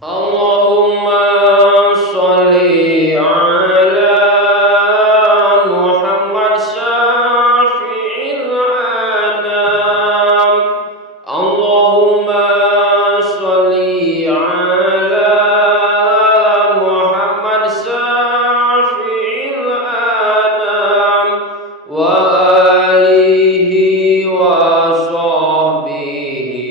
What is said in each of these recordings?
Allahumma sholli ala Muhammad syafi'il anam. Allahumma sholli ala Muhammad syafi'il anam wa alihi wa sahbihi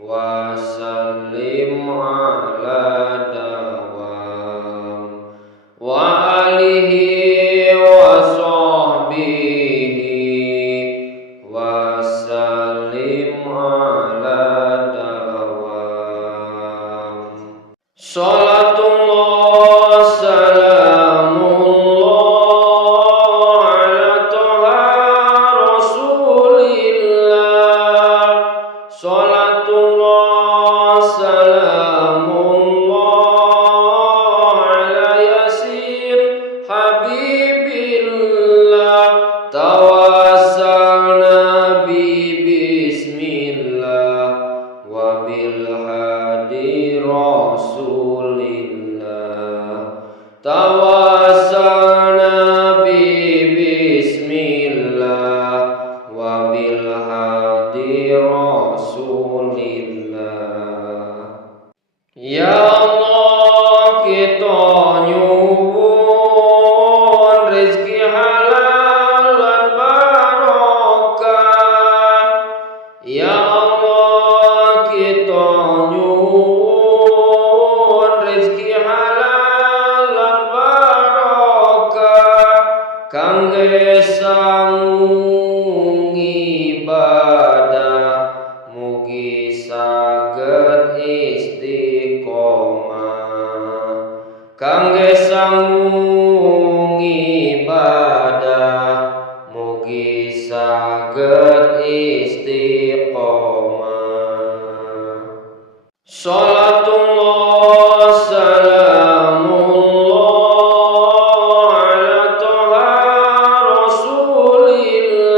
wa sallim ala dawam wa alihi wa sahbihi wa sallim ala dawam. Salatullah salamullah ala toha rasulillah. Salatullah salamullah ala yasin habibillah. Tawassalna bi bismillah wa bil hadi rasulillah. Tawassalna bi bismillah wa bil hadi rasulillah. Ya Allah, kita nyuwun rezeki halal lan barokah. Ya Allah, kita nyuwun rezeki halal lan barokah kangge sangu ibadah mugi saged istiqomah. Kangge sangu ibadah mugi saged istiqomah. Salatullah salamullah ala toha rasulillah.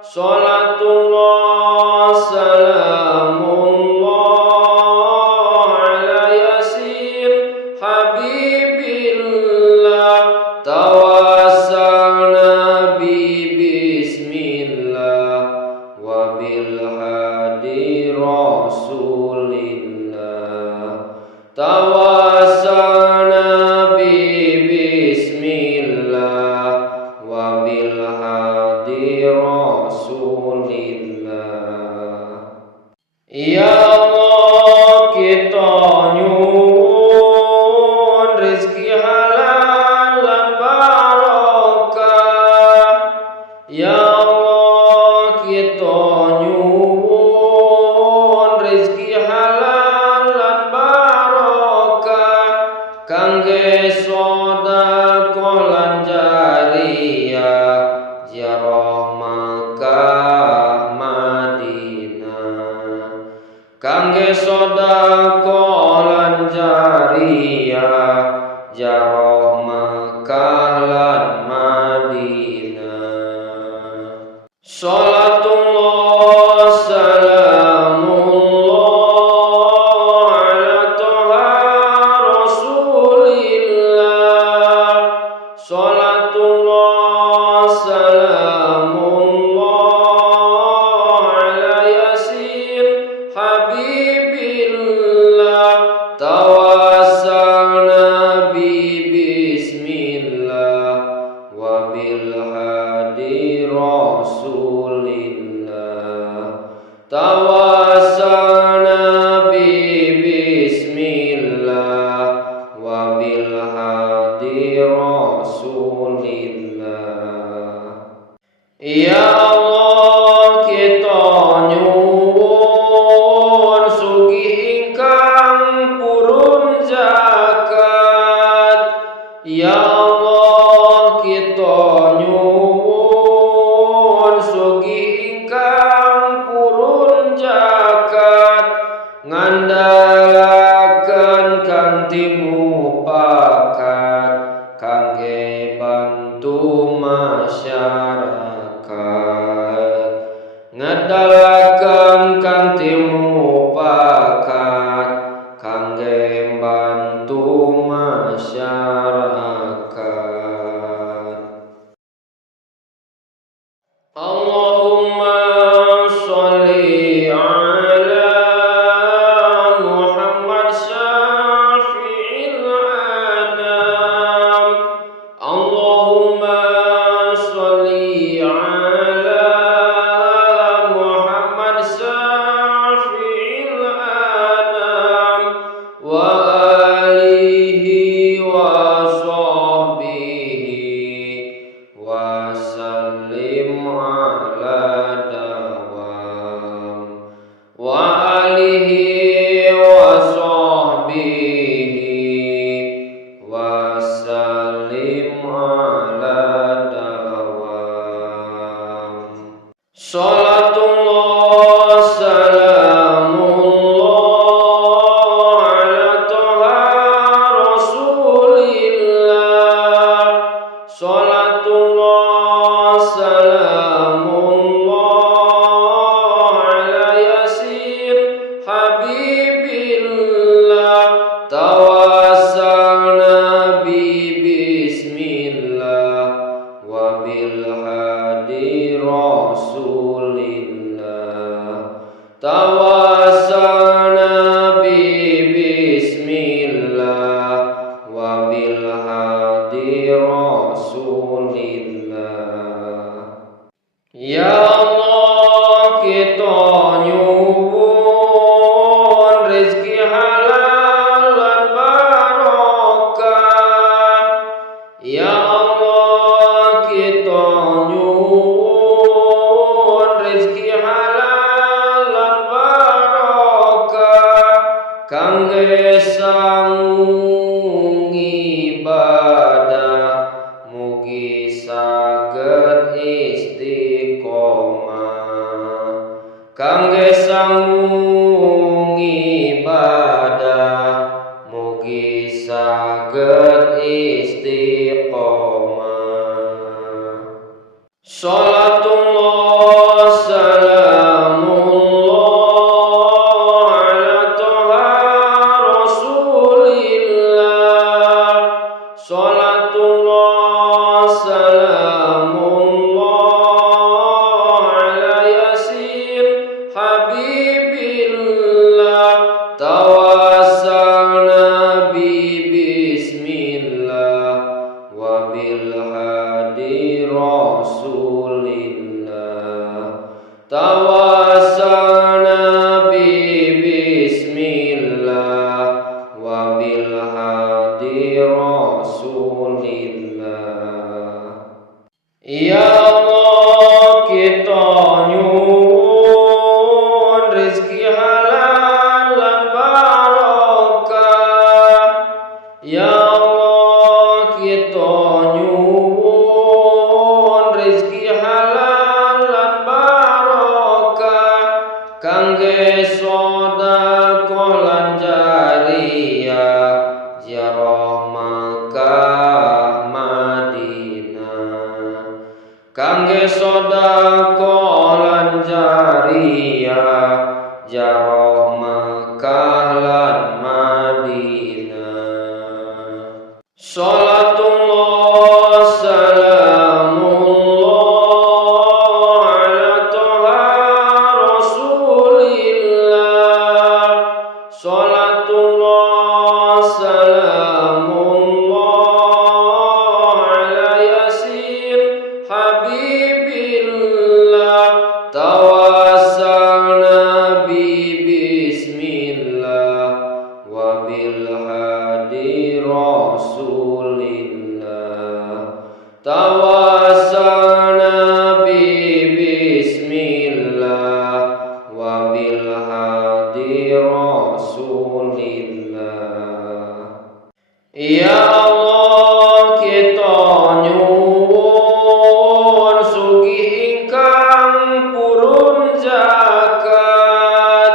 Salatullah salamullah ala yasin habibillah. Tawassalna bi bismillah wa bil hadi rasulillah. Tawassalna bi bismillah wa bil hadi rasulillah. Ya Allah, kita nyuwun rezeki halal lan barokah. Ya Allah, kita nyuwun rezeki halal lan barokah kangge sedekah lan jariyah ziarah Makkah Madinah. Kangge sedekah lan jariyah ziarah Makkah lan Madinah. Salatullah salamullah ala toha rasulillah. Salatullah salamullah ala yasin habibillah. Tawassalna bi bismillah wa bil hadi rasulillah. Tawassalna bi bismillah wa bil hadi rasulillah. Ya Allah, kita nyuwun sugih ingkang purun zakat. Ya Allah, kita nyuwun sugih ingkang purun zakat ngandhalaken kanthi mupakat kangge bantu masyarakat. Ngandhalaken kanthi mupakat tawassalna bi bismillah wa bil hadi rasulillah. Ya Allah, kita nyuwun rezeki halal lan barokah. Ya Allah, kita nyuwun rezeki halal lan barokah kangge sangu ibadah mugi saged istiqomah. Kangge sangu ibadah mugi saged istiqomah. Salatullah salamullah ala toha rasulillah. Salatullah salamullah ala yasin habibillah. Tawassalna bi bismillah wa bil hadi rasulillah. Tawassalna bi bismillah wa bil hadi rasulillah. Ya Allah, kita nyuwun rezeki halal lan barokah. Ya Allah, kita nyuwun rezeki halal lan barokah kangge sedekah lan jariyah ziarah Makkah Madinah. Kangge sedekah lan jariyah ziarah Makkah lan Madinah. Salatullah salamullah ala toha rasulillah. Salatullah salamullah ala yasin habibillah. Tawassalna bi bismillah wa bil hadi rasulillah. Tawassalna bi bismillah wa bil hadi rasulillah. Ya Allah, kita nyuwun sugih ingkang purun zakat.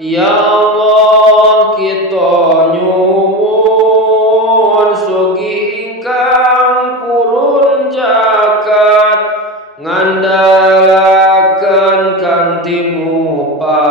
Ya Allah, kita nyuwun sugih ingkang purun zakat ngandhalaken kanthi mupa